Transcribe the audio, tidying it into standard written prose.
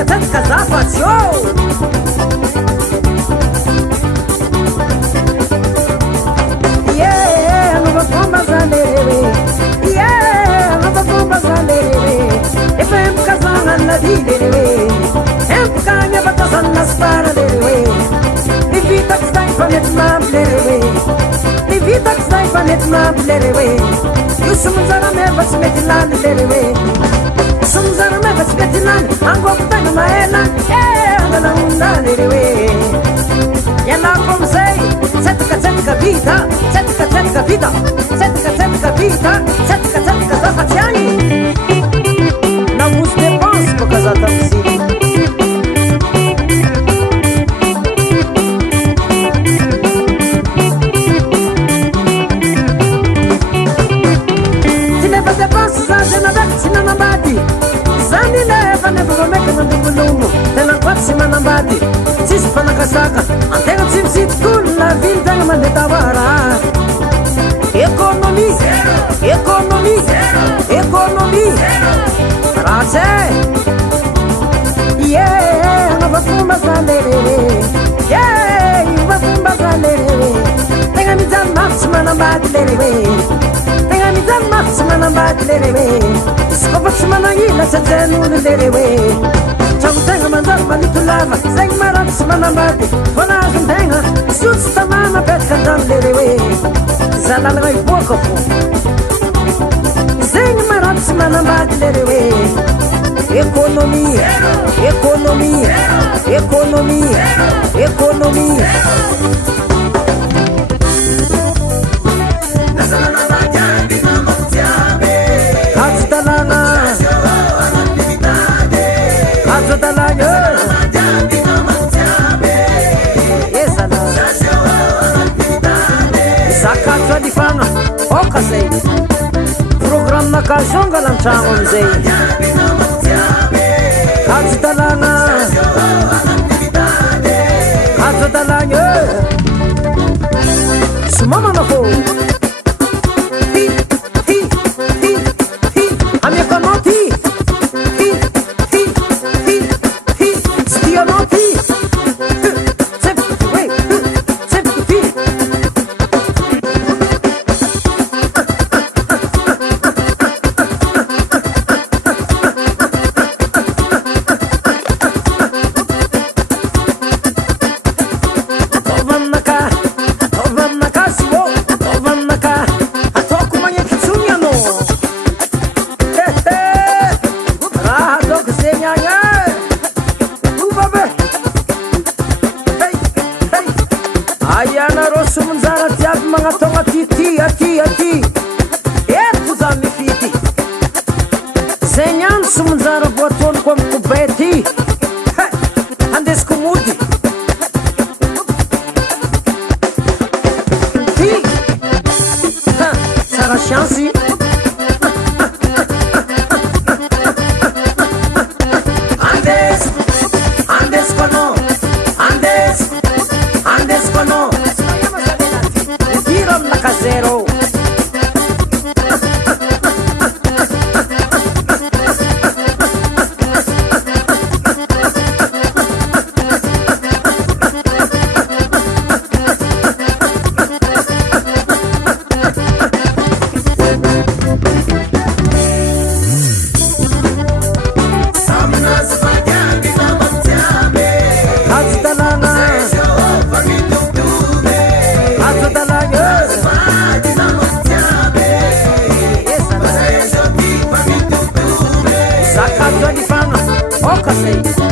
Setka zafatsy anova fomba zany rewe anova fomba zany rewe efa empokazana navile rewe empokany abatazana spara rewe nivitaky zay fa mety mampile rewe nivitaky zay fa mety mampile rewe io somonjara mefa tsy mety lany le rewe somonjara mefa tsy mety lany angoko tagna maela andalaondany rewe ialako amizay tsetikatsetsika vita tsetikatsetsika vita tsetikatsetsika vita tsetikatsetsika zafatsy agny namozy dépense boka za tamzy ty nefa dépense za ze nadaky tsy nanambady zany lefa nefa vameka mandomolomo tena koaty tsy manambady tsisy fanakasaka antegna tsy misitokolo na vily tegna mandeha tavara économie économie économie ratsy anova fomba zany rewe iova fomba zany rewe tegna mijano mafy tsy manambady le rewe tegna mijano mafy tsy manambady le rewe izy kofa tsy managnila tsy ajan'olo le rewe tragno tegna manjary malito lava zegny maraty tsy manambady fonazo tegna sio tsy tamana apetaka andrano le rewe za lalagna iboaka fo zegny maraty tsy manambady le rewe économie économie économie économie kajo dalagna kajo dalagna ezala zakajo alifagna oka zay programme nakazonga lantragno amizay kajo dalagna kajo dalagna somamana fo Oka say